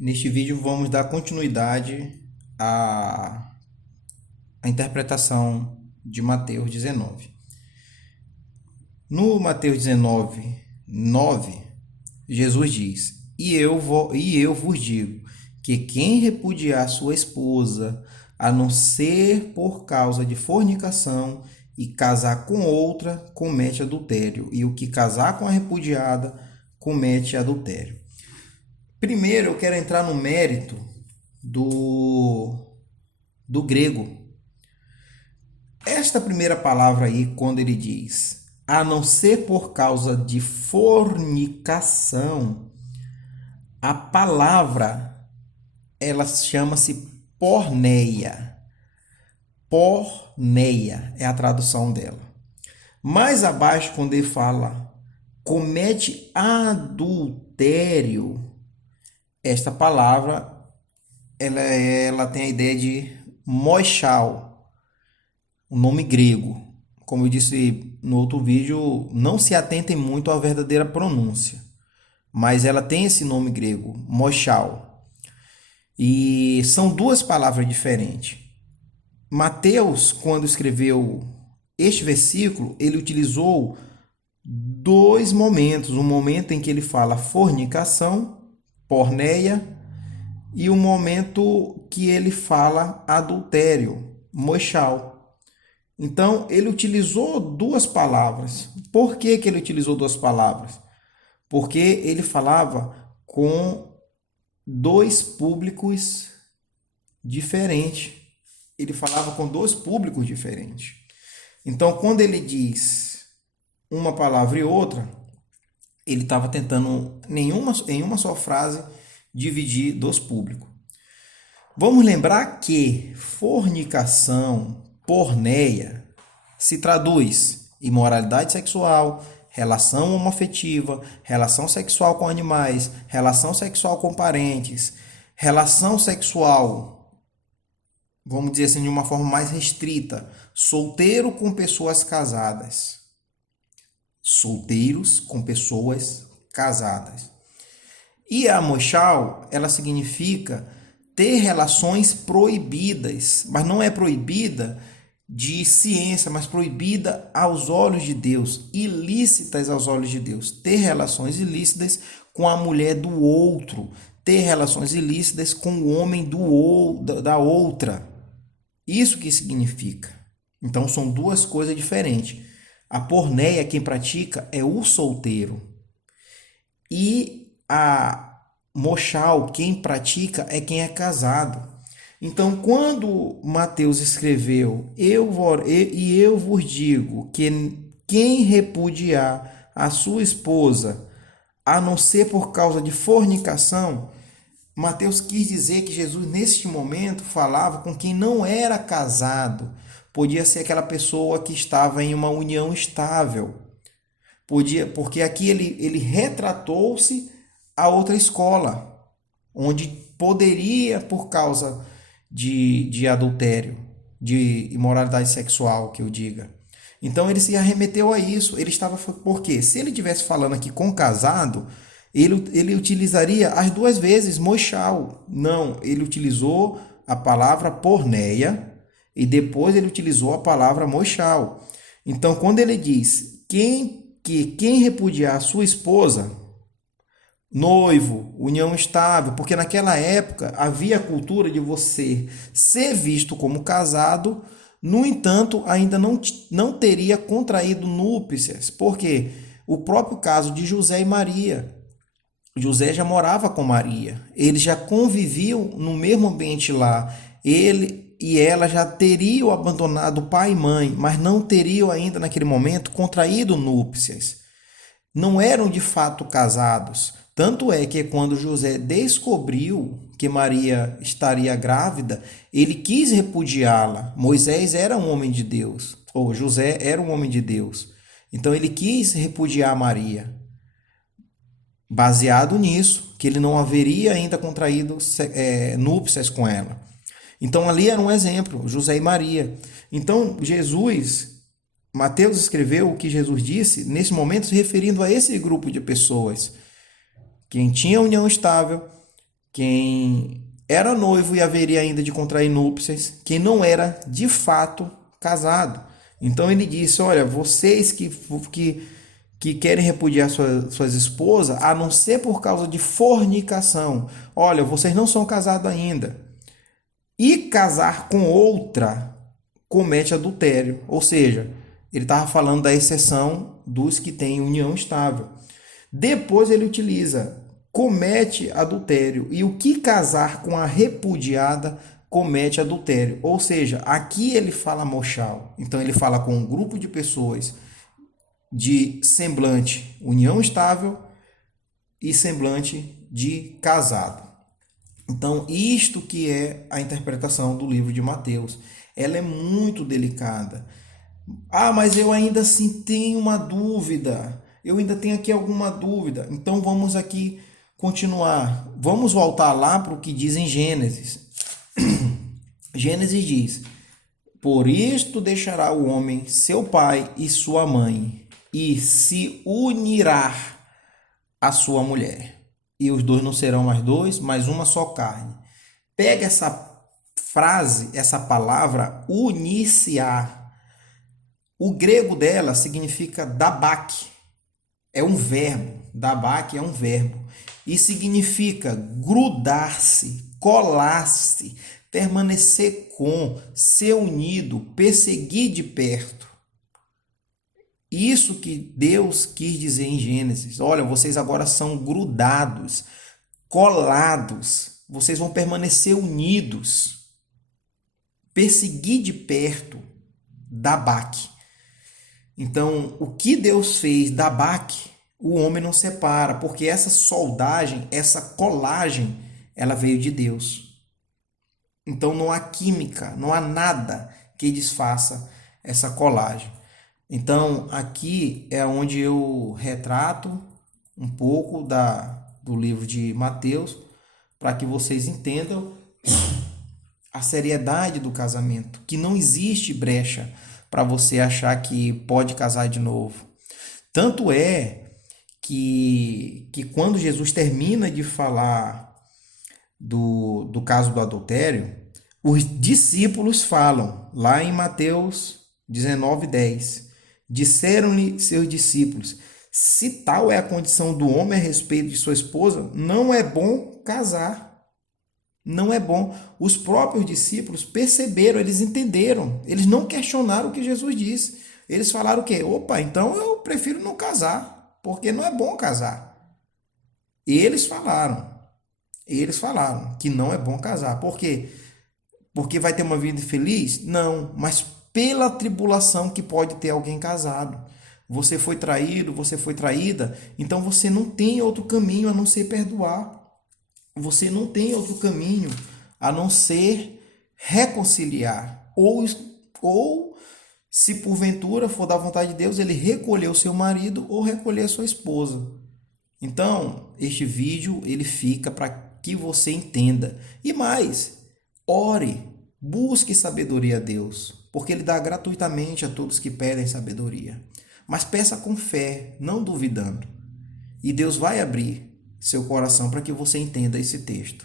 Neste vídeo vamos dar continuidade à, à interpretação de Mateus 19. No Mateus 19, 9, Jesus diz: E eu vos digo que quem repudiar sua esposa, a não ser por causa de fornicação, e casar com outra, comete adultério, e o que casar com a repudiada, comete adultério. Primeiro, eu quero entrar no mérito do grego. Esta primeira palavra aí, quando ele diz, a não ser por causa de fornicação, a palavra, ela chama-se porneia. Porneia é a tradução dela. Mais abaixo, quando ele fala, comete adultério, esta palavra ela tem a ideia de moishal, um nome grego. Como eu disse no outro vídeo, não se atentem muito à verdadeira pronúncia, mas ela tem esse nome grego, moishal. E são duas palavras diferentes. Mateus, quando escreveu este versículo, ele utilizou dois momentos. Um momento em que ele fala fornicação, porneia, e o momento que ele fala adultério, moishal. Então, ele utilizou duas palavras. Por que que ele utilizou duas palavras? Porque ele falava com dois públicos diferentes. Ele falava com dois públicos diferentes. Então, quando ele diz uma palavra e outra, ele estava tentando, em uma só frase, dividir dois públicos. Vamos lembrar que fornicação, porneia, se traduz imoralidade sexual, relação homoafetiva, relação sexual com animais, relação sexual com parentes, relação sexual, vamos dizer assim, de uma forma mais restrita, solteiro com pessoas casadas. Solteiros com pessoas casadas. E a moshal, ela significa ter relações proibidas, mas não é proibida de ciência, mas proibida aos olhos de Deus, ilícitas aos olhos de Deus. Ter relações ilícitas com a mulher do outro, ter relações ilícitas com o homem da outra. Isso que significa. Então são duas coisas diferentes. A porneia, quem pratica, é o solteiro. E a moshal, quem pratica, é quem é casado. Então, quando Mateus escreveu, eu vos digo que quem repudiar a sua esposa, a não ser por causa de fornicação, Mateus quis dizer que Jesus, neste momento, falava com quem não era casado. Podia ser aquela pessoa que estava em uma união estável. Porque aqui ele retratou-se a outra escola, onde poderia, por causa de adultério, de imoralidade sexual, que eu diga. Então ele se arremeteu a isso. Ele estava, porque se ele estivesse falando aqui com casado, ele utilizaria as duas vezes moishal. Não, ele utilizou a palavra porneia e depois ele utilizou a palavra moishal. Então, quando ele diz quem repudiar a sua esposa, noivo, união estável, porque naquela época havia a cultura de você ser visto como casado, no entanto, ainda não teria contraído núpcias, porque o próprio caso de José e Maria. José já morava com Maria, eles já conviviam no mesmo ambiente lá, ele e ela já teriam abandonado pai e mãe, mas não teriam ainda naquele momento contraído núpcias. Não eram de fato casados. Tanto é que quando José descobriu que Maria estaria grávida, ele quis repudiá-la. Moisés era um homem de Deus, ou José era um homem de Deus. Então ele quis repudiar Maria. Baseado nisso, que ele não haveria ainda contraído núpcias com ela. Então ali era um exemplo, José e Maria. Então Mateus escreveu o que Jesus disse, nesse momento se referindo a esse grupo de pessoas. Quem tinha união estável, quem era noivo e haveria ainda de contrair núpcias, quem não era de fato casado. Então ele disse: olha, vocês que querem repudiar suas esposas, a não ser por causa de fornicação, olha, vocês não são casados ainda. E casar com outra comete adultério. Ou seja, ele estava falando da exceção dos que têm união estável. Depois ele utiliza comete adultério. E o que casar com a repudiada comete adultério. Ou seja, aqui ele fala mochal. Então ele fala com um grupo de pessoas de semblante união estável e semblante de casado. Então, isto que é a interpretação do livro de Mateus. Ela é muito delicada. Ah, mas eu ainda assim tenho uma dúvida. Eu ainda tenho aqui alguma dúvida. Então vamos aqui continuar. Vamos voltar lá para o que diz em Gênesis. Gênesis diz: por isto deixará o homem seu pai e sua mãe, e se unirá à sua mulher. E os dois não serão mais dois, mas uma só carne. Pega essa frase, essa palavra, uniciar. O grego dela significa dabak. É um verbo. Dabak é um verbo. E significa grudar-se, colar-se, permanecer com, ser unido, perseguir de perto. Isso que Deus quis dizer em Gênesis. Olha, vocês agora são grudados, colados. Vocês vão permanecer unidos. Perseguir de perto, dabak. Então, o que Deus fez, dabak, o homem não separa, porque essa soldagem, essa colagem, ela veio de Deus. Então não há química, não há nada que desfaça essa colagem. Então aqui é onde eu retrato um pouco do livro de Mateus, para que vocês entendam a seriedade do casamento, que não existe brecha para você achar que pode casar de novo. Tanto é que quando Jesus termina de falar do caso do adultério, os discípulos falam, lá em Mateus 19:10, disseram-lhe seus discípulos: se tal é a condição do homem a respeito de sua esposa, não é bom casar. Não é bom. Os próprios discípulos perceberam, eles entenderam, eles não questionaram o que Jesus disse. Eles falaram o quê? Opa, então eu prefiro não casar, porque não é bom casar. Eles falaram que não é bom casar. Por quê? Porque vai ter uma vida infeliz? Não, mas pela tribulação que pode ter alguém casado. Você foi traído, você foi traída, então você não tem outro caminho a não ser perdoar. Você não tem outro caminho a não ser reconciliar. Ou se porventura for da vontade de Deus, ele recolher o seu marido ou recolher a sua esposa. Então, este vídeo ele fica para que você entenda. E mais, ore, busque sabedoria a Deus, porque ele dá gratuitamente a todos que pedem sabedoria. Mas peça com fé, não duvidando. E Deus vai abrir seu coração para que você entenda esse texto.